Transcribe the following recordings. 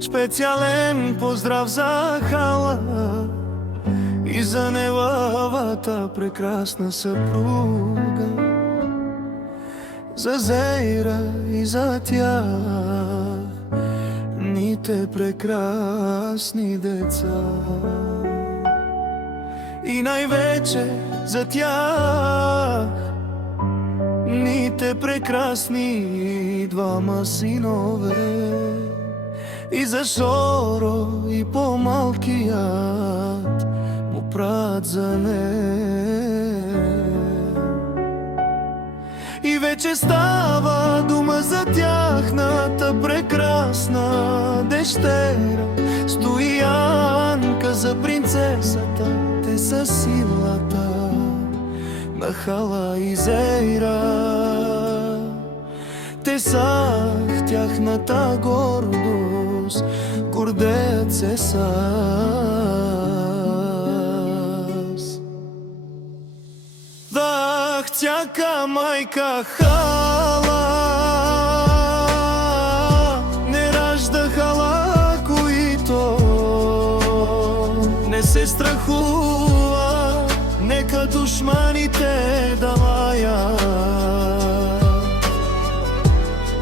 Специален поздрав за Хала и за неговата прекрасна съпруга, за Зейра и за тяхните прекрасни деца. И най-вече за тяхните прекрасни двама синове, и за Шоро и по-малкият му брат за нея. И вече става дума за тяхната прекрасна дъщеря, Стоянка, за принцесата. Те са силата на Хала и Зейра. Те са тяхната гордост, гордеят се с аз. Дах тяка майка Хала, не ражда Хала, които не се страхува, нека душманите да лаят,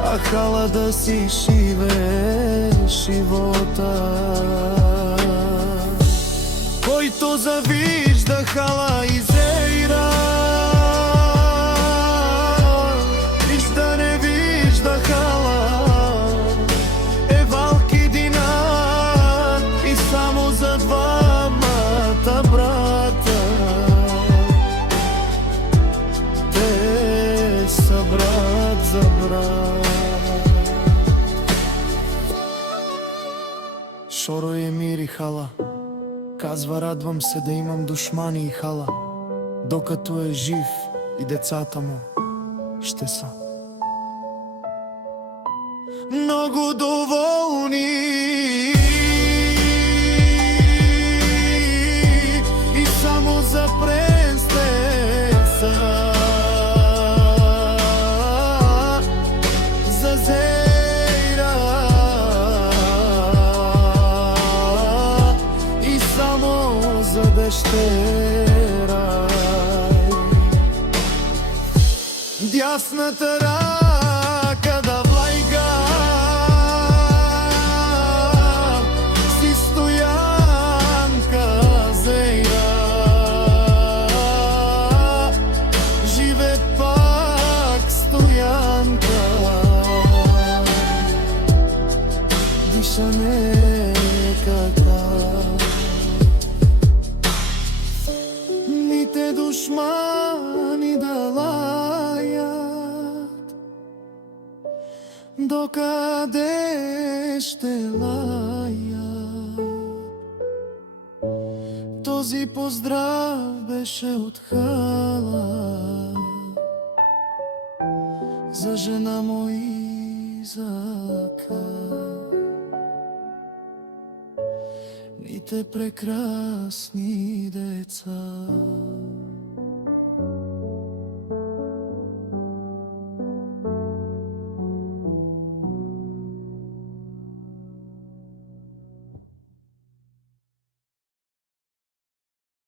а Хала да си живее живота. Който завижда Хала и Зейра, вижда не вижда Хала е валки динар и само за двамата брата. Те са брат за брат. Шоро е мир и Хала казва: радвам се да имам душмани и Хала, докато е жив, и децата му ще са много доволни. И само за пренстеца, за Зейра, и само за дъщеря. Дясната ръка да влайга си Стоянка, Зейра. Живе пак Стоянка, диша неката. Ните душмани да лаят, докъде ще лаят? Този поздрав беше от Хала за жена му и за ните прекрасни деца.